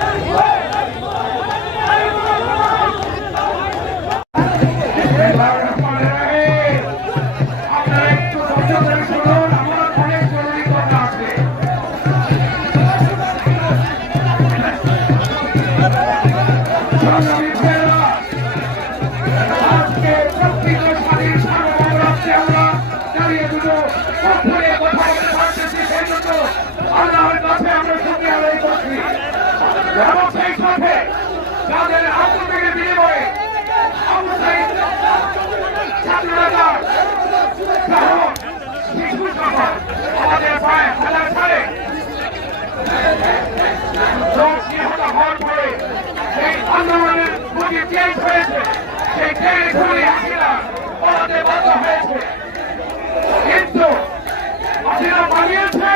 আপনারা আমাদের প্রায় হাজার সালে নিহত হওয়ার পরে সেই আন্দোলনের প্রতি চেঞ্জ হয়েছে সেই চেঞ্জ হয়ে পড়াতে বাধ্য হয়েছে কিন্তু আসিরা পালিয়েছে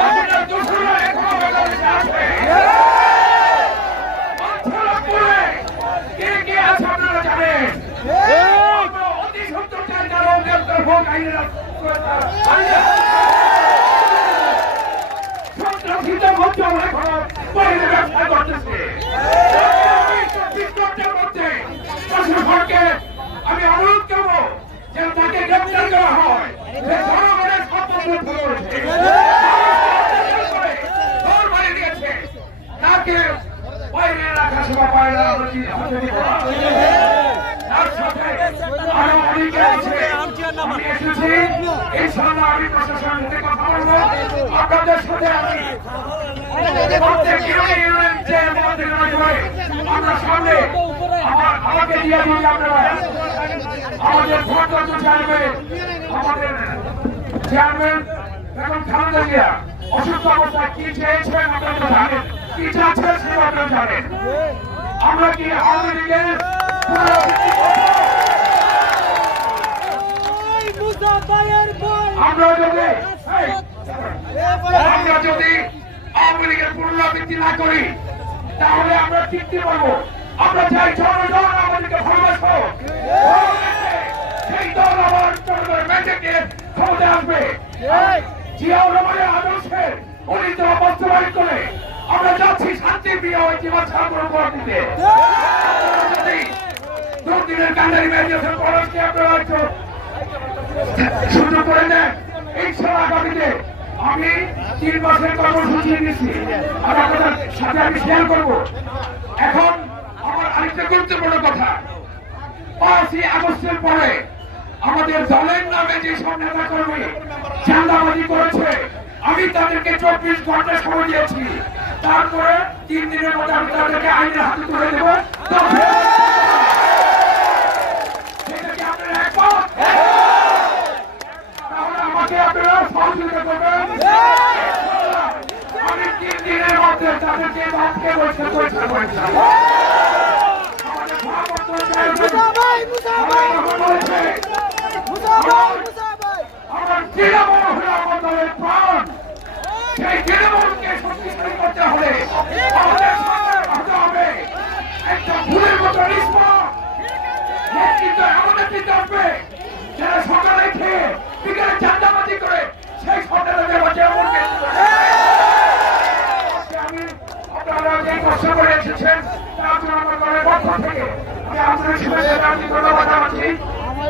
আসিরা দুশোরা এখনও বাংলাদেশে আছে আপনারা জানেন অতি সত্তর চাই সন্ত্রাসীদের মধ্যে অনেক বাইরে ব্যবসা করতেছে। আমি অনুরোধ করব যে তাকে গ্রেপ্তার করা হয়। তাকে বাইরে রাখা সেবা পায় না সাথে আরও অনেকে আছে। আমি এসেছি, ইনশাআল্লাহ আমি প্রশাসনের কথা বলব। আপনাদের সাথে জানেন? আমরা কি আওয়ামী লীগের পুনরাবৃত্তি করব? আমরা যদি এই, আমরা যদি আওয়ামী লীগের পুনরাবৃত্তি না করি, তাহলে আমরা তৃপ্তি পাবো আমরা চাই জনগণ আমাদেরকে সেই দল আবার জনগণের ক্ষমতা আসবে। জিয়াউর রহমানের আদর্শে উনি তো বাস্তবায়ন করে আমরা যাচ্ছি শান্তি প্রিয় ওই জীবন সাগর দিতে। যদি দুদিনের কান্ডারি মেডিয়েশন পড়াশকে আপনারা একটু সুযোগ করে দেন। ইনশাআল্লাহ আগামীতে আমি তিন মাসের কর্মসূচি নিয়েছি। আর আপনাদের সাথে আমি শেয়ার করব। এখন আমার আরেকটা গুরুত্বপূর্ণ কথা। পাঁচই আগস্টের পরে আমাদের দলের নামে যে সব নেতা কর্মী চাঁদাবাজি করেছে, আমি তাদেরকে চব্বিশ ঘণ্টা সময় দিয়েছি। তারপরে তিন দিনের মধ্যে আমি তাদেরকে আইনের হাতে তুলে দেবো তবে সেটা কি আপনারা একমত তাহলে আমাকে আপনারা সহযোগিতা করবেন আমি তিন দিনের তাদেরকে বাদকে বৈঠক বৈঠক আমাদের চেয়ারম্যান আমার তৃণমূল হলো আমার প্রাণ সেই তৃণমূলকে শক্তিশালী করতে হলে আমাদের সরকার হতে হবে একটা ভুলের মতো নিষ্পদ নেতৃত্ব এমন নেতৃত্ব আসবে যারা সকালে খেয়ে বিকেলে চান্দাবাজি করে সেই সরকারের বাঁচে এমন নেতৃত্ব আজকে আমি আপনারা যে কষ্ট করে এসেছেন তার জন্য আমার দলের পক্ষ থেকে আমি আপনাদের শুভেচ্ছা জানাচ্ছি ধন্যবাদ জানাচ্ছি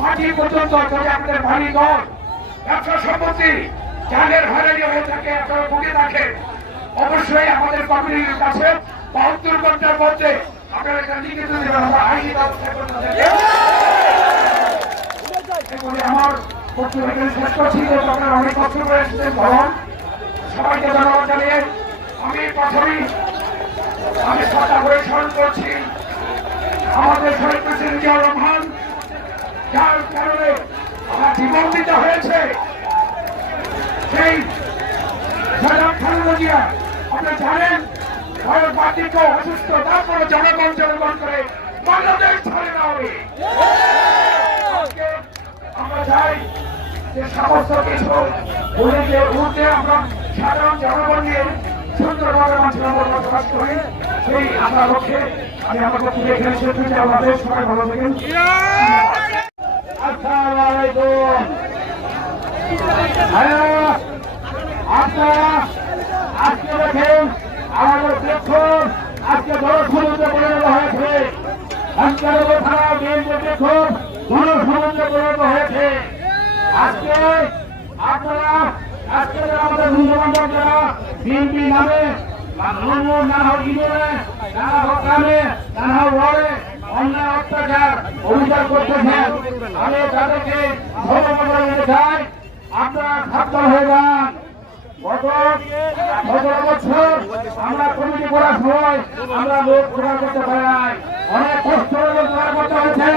মাটি পর্যন্ত যদি আপনাদের বাড়ি ঘর ব্যবসা সম্পত্তি যাদের হয়রানি হয়ে থাকে, আপনারা বুকে রাখেন। অবশ্যই আমাদের কমিটির কাছে বাহাত্তর ঘণ্টার মধ্যে আমরা আমার আমি করছি, আমাদের শহীদ প্রেসিডেন্ট রহমান। যার কারণে আমার জীবন হয়েছে। সেই আপনারা জানেন, ভারত বাতিকে অসুস্থ তারপরে জনগণ জনগণ করে বাংলাদেশ ছাড়ে না হবে আমরা চাই যে সমস্ত কিছু যে উঠে আমরা সাধারণ জনগণ নিয়ে সুন্দরভাবে মানুষের বসবাস করি। সেই আমরা লক্ষ্যে আমি এখানে শেষ করছি আমাদের সবাই ভালো থাকেন। আপনারা আজকে দেখেন আমাদের দেখুন আজকে জনসমুদ্রে পরিণত হয়েছে। আজকের থানা বিএনপি দেখুন জনসমুদ্রে পরিণত হয়েছে। আজকে আপনারা, আজকে আমাদের বন্ধু বান্ধব যারা বিএনপি নামে নানা হোক নানা হোক গ্রামে নানা হোক ওয়ার্ডে অন্যায় অত্যাচার অভিযোগ করতেছেন। আমি তাদেরকে ধন্যবাদ চাই। আপনারা সাবধান হয়ে যান। আমরা কমিটি করার সময় আমরা লোক করতে পারি অনেক কষ্ট করে করতে হয়েছে।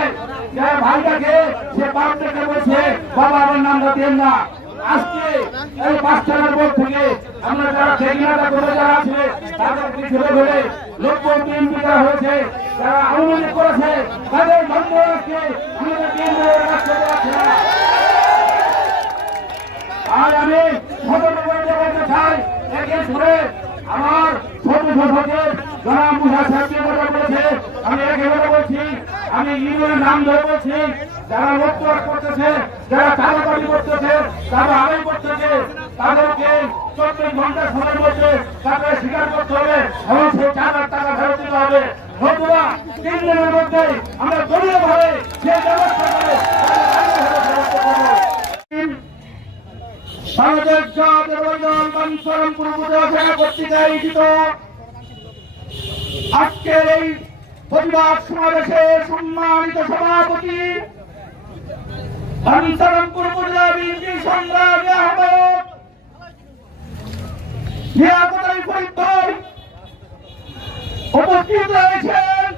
আজকে এই বাচ্চাদের বোর্ড থেকে আমরা যারা ঠেকিনাটা করে যারা আছে তাদেরকে ছেড়ে ধরে লোক বিএনপি হয়েছে, যারা আনুমানিক করেছে, তাদের রাখছে আমাদের রাখতে পারছে আর আমি সতর্ক করে বলতে চাই, একে ধরে আমার ছোট ছোটকে যারা মুসা সাহেবকে কথা বলেছে আমি একেবারে বলছি, আমি ইউনিয়নের নাম ধরে বলছি যারা লক্ষ্য করতেছে, যারা চালাবাড়ি করতেছে, যারা আড়াই করতেছে, তাদেরকে চব্বিশ ঘণ্টা সময়ের মধ্যে তাকে স্বীকার করতে হবে এবং সেই চার লাখ টাকা ফেরত দিতে হবে। নতুবা তিন দিনের মধ্যে আমরা দলীয় ভাবে সেই ব্যবস্থা করে তাদের আজকের এই প্রতিবাদ সমাবেশে সম্মানিত সভাপতি বাঞ্ছরমপুর উপজেলা বিএনপি সংগ্রামী আহ্বায়ক। লিয়াকতাই ফরিদ ভাই উপস্থিত রয়েছেন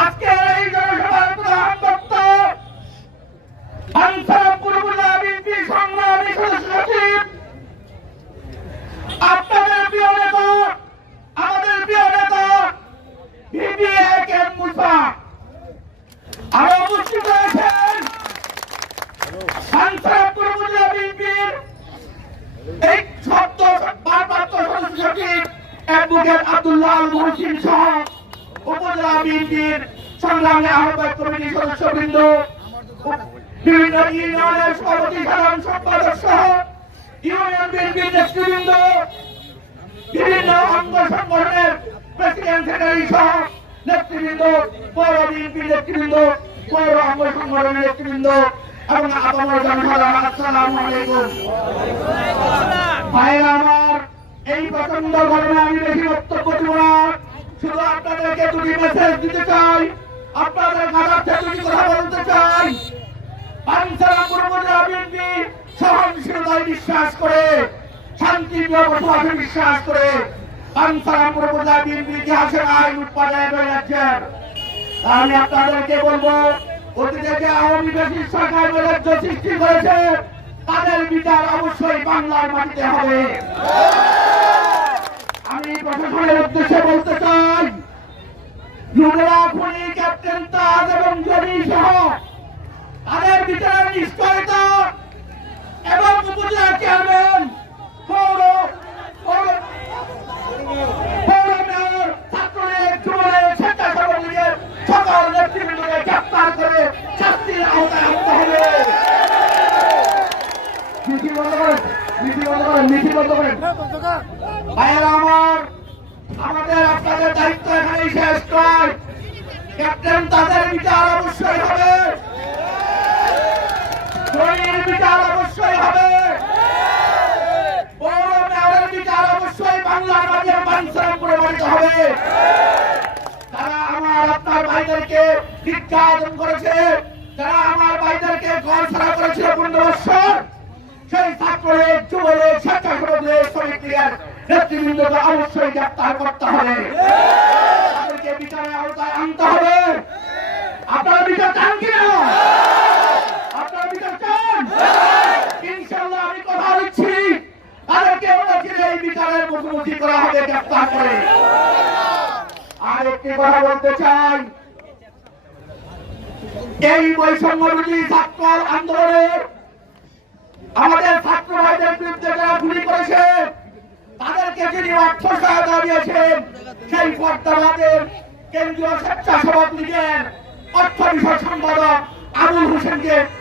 আজকের এই জনসভার প্রধান বক্তা আনসারপুর উপজেলা বিএনপি সংগ্রামী সদস্য সচিব আপনাদের প্রিয় নেতা আমাদের প্রিয় নেতা বিবি এক এম মুসা আরও উপস্থিত রয়েছেন আনসারপুর উপজেলা বিএনপির এই শব্দ ভারপ্রাপ্ত সদস্য সচিব অ্যাডভোকেট আব্দুল্লাহ আল মহসিন সহ উপজেলা বিএনপির সংগ্রামী আহ্বায়ক কমিটির সদস্যবৃন্দ বিভিন্ন ইউনিয়নের সভাপতি সাধারণ সম্পাদক সহ ইউনিয়ন বিএনপির নেতৃবৃন্দ বিভিন্ন অঙ্গ সংগঠনের প্রেসিডেন্ট সেক্রেটারি সহ নেতৃবৃন্দ পৌর বিএনপির নেতৃবৃন্দ পৌর অঙ্গ সংগঠনের নেতৃবৃন্দ এবং আপামর জনসাধারণ আসসালামু আলাইকুম ভাইরা আমার এই প্রচণ্ড ঘটনা আমি বেশি বক্তব্য দিব না শুধু আপনাদেরকে দুটি মেসেজ দিতে চাই। আপনাদের কাছে দুটি কথা বলতে চাই। পাঞ্চারাপুর উপজেলা বিএনপি সহনশীলতায় বিশ্বাস করে শান্তি প্রিয় বসবাসে বিশ্বাস করে যাচ্ছেন আমি আপনাদেরকে তাদের বিচার অবশ্যই বাংলার মাটিতে হবে। আমি প্রশাসনের উদ্দেশ্যে বলতে চাই যুবরা খুনি, ক্যাপ্টেন তাজ এবং জনি সহ তাদের বিচারের নিশ্চয়তা এবং উপজেলা চেয়ারম্যান পৌর পৌর মেয়র ছাত্রলীগ যুবলীগ স্বেচ্ছাসেবক লীগের সকল নেতৃবৃন্দকে করে শাস্তির আওতায় আনতে হবে। বন্ধ করেন মিছিল বন্ধ বন্ধ করেন। আমার, আমাদের আপনাদের দায়িত্ব এখানেই শেষ নয়। ক্যাপ্টেন তাদের বিচার অবশ্যই হবে। ধনীর বিচার অবশ্যই হবে। বড় মেয়রের বিচার অবশ্যই বাংলার মাঝে বাঞ্ছনা প্রমাণিত হবে। তারা আমার আপনার ভাইদেরকে নির্যাতন করেছে, যারা আমার ভাইদেরকে ঘর ছাড়া করেছিল সেই ছাত্রলীগ, যুবলীগ স্বেচ্ছাসেবক লীগ শ্রমিক লীগের অবশ্যই গ্রেপ্তার করতে হবে। তাদেরকে বিচারের আওতায় আনতে আপনারা বিচার চান কিনা? আমাদের ছাত্র ভাইদের বিরুদ্ধে যারা গুলি স্বেচ্ছাসেবক লীগের অর্থ বিষয় সম্পাদক আবুল হোসেনকে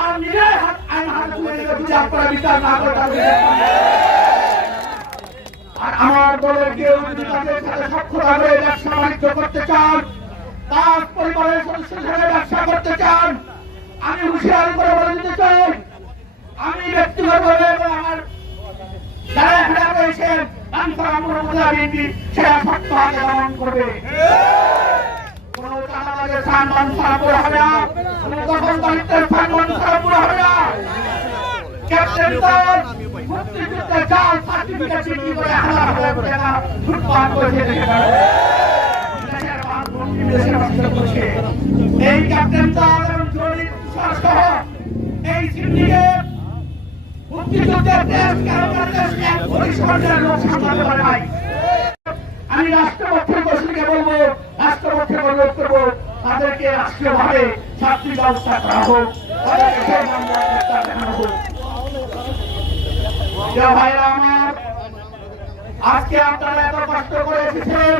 আর নিজের হাত আইন হাতে বিচার ব্যবসা করতে চান, তার আমি হুঁশিয়ারি করে বলে চাই, আমি ব্যক্তিগতভাবে আমার যারা এখানে রয়েছেন আনসার মোহাম্মদা বিএনপি সেটা সত্য আগে করবে। চাঁদাবাজের স্থান বাঞ্ছারা পুরো হবে না। মুক্তিযুদ্ধের দেশে, কারণ দেশ এক পরিসরের লোক সামলাতে পারে নাই আমি রাষ্ট্রপক্ষের গোষ্ঠীকে বলব রাষ্ট্রপক্ষের অনুরোধ করব তাদেরকে রাষ্ট্রীয়ভাবে শাস্তি ব্যবস্থা করা হোক। ভাইরা আমার, আজকে আপনারা এত কষ্ট করে এসেছেন।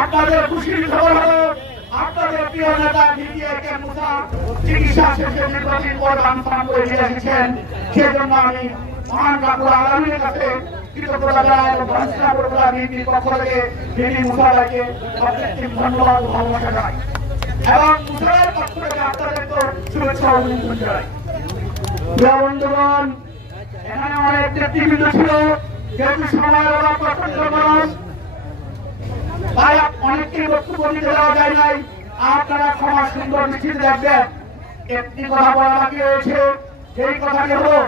আপনাদের খুশির খবর হলো, আপনাদের প্রিয় নেতা চিকিৎসা শেষে নির্বাচন পর আনসান করে ফিরে এসেছেন। সেজন্য আমি মহান ঠাকুর আলমীর কাছে কৃতজ্ঞতা জানাই এবং বিএনপির পক্ষ থেকে। ধন্যবাদ ভালোবাসা জানাই। এবং মুসাদের পক্ষ থেকে আপনাদের শুভেচ্ছা অভিনন্দন জানাই। বন্ধুগণ, এখানে অনেক নেতৃবৃন্দ ছিল, যেহেতু সময় ওরা প্রচণ্ড গরম। তাই অনেককে বক্তব্য দিতে দেওয়া যায় নাই। আপনারা ক্ষমা সুন্দর মিছিল দেখবেন। একটি কথা বলা বাকি রয়েছে সেই কথাটি হলো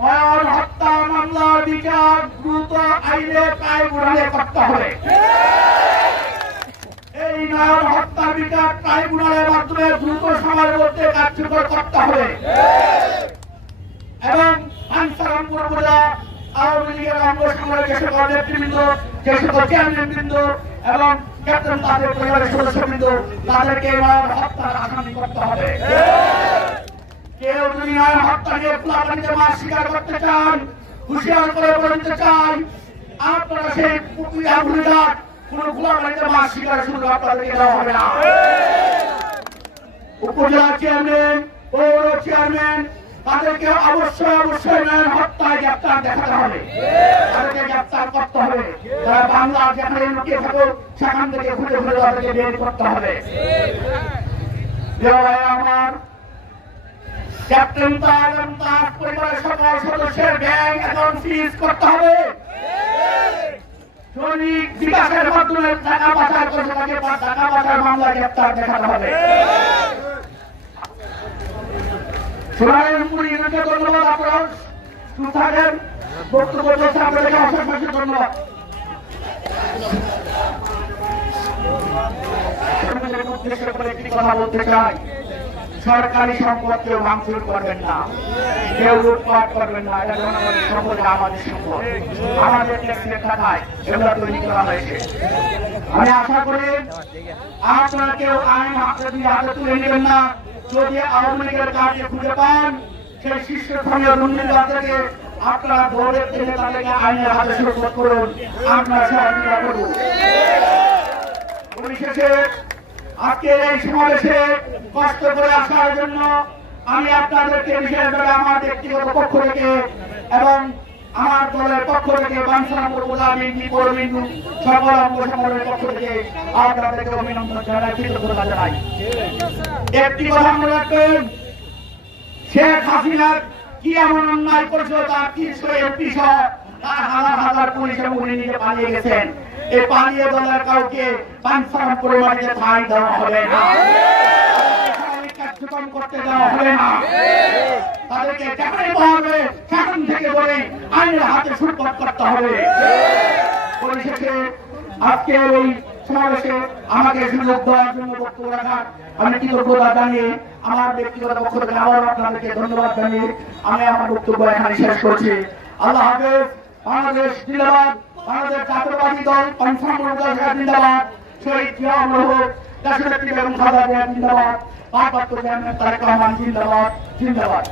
নয়ন হত্যা মামলার বিচার দ্রুত আইনে প্রায় বুড়ালে করতে হবে। এই নয়ন হত্যা বিচার ট্রাইব্যুনালের মাধ্যমে দ্রুত সময়ের মধ্যে কার্যকর করতে হবে। এবং চেয়ারম্যানবৃন্দ এবং পরিবারের হত্যার করতে হবে। কেউ করতে চান চান, আপনারা সেই উপজেলা চেয়ারম্যান, পৌর চেয়ারম্যান, তাদেরকে অবশ্যই অবশ্যই নয়ন হত্যায় গ্রেপ্তার দেখাতে হবে। তাদেরকে গ্রেপ্তার করতে হবে। তারা বাংলা যেখানে লুকিয়ে থাকুক সেখান থেকে খুঁজে খুঁজে তাদেরকে বের করতে হবে। আমার ক্যাপ্টেন তার এবং তার পরিবারের সকল সদস্যের ব্যাংক অ্যাকাউন্ট ফ্রিজ করতে হবে। সৈনিক বিকাশের মাধ্যমে টাকা পাচার করে তাকে টাকা পাচার মামলা গ্রেপ্তার দেখাতে হবে। সোনারপুর ইউনিটে ধন্যবাদ, আপনারা চুপ বক্তব্য চলছে আপনাদেরকে অশেষ ধন্যবাদ। উদ্দেশ্য করে একটি কথা বলতে চাই সরকারি সম্পদ কেউ ভাঙচুর করবেন না। কেউ লুটপাট করবেন না। এটা জনগণের সম্পদ আমাদের সম্পদ। আমাদের ট্যাক্সের টাকায় এগুলো তৈরি করা হয়েছে। আমি আশা করি আপনারা কেউ আইন হাতে দিয়ে হাতে তুলে নেবেন না। যদি আওয়ামী লীগের কাজে খুঁজে পান, সেই শীর্ষস্থানীয় দুর্নীতিবাদকে আপনারা ধরে টেনে তাদেরকে আইনের হাতে সুরক্ষিত করুন। আপনারা সহযোগিতা করুন পরিশেষে আজকের এই সমাবেশে কষ্ট করে আসার জন্য আমি আপনাদেরকে বিশেষভাবে আমার ব্যক্তিগত পক্ষ থেকে এবং আমার দলের পক্ষ থেকে একটি অন্যায় করেছিল তার আমাকে সুযোগ দেওয়ার জন্য বক্তব্য রাখার আমি কৃতজ্ঞতা জানিয়ে আমার ব্যক্তিগত পক্ষ থেকে আবার আপনাদেরকে ধন্যবাদ জানিয়ে আমি আমার বক্তব্য এখানে শেষ করছি। আল্লাহ হাফেজ। বাংলাদেশ জিন্দাবাদ, বাংলাদেশ জাতীয়বাদী দল কনফার্ম জিন্দাবাদ শহীদ জিয়া হোক দেশের এবং খাদা জিন্দাবাদ ভারপ্রাপ্ত চেয়ারম্যান তারেক রহমান জিন্দাবাদ জিন্দাবাদ।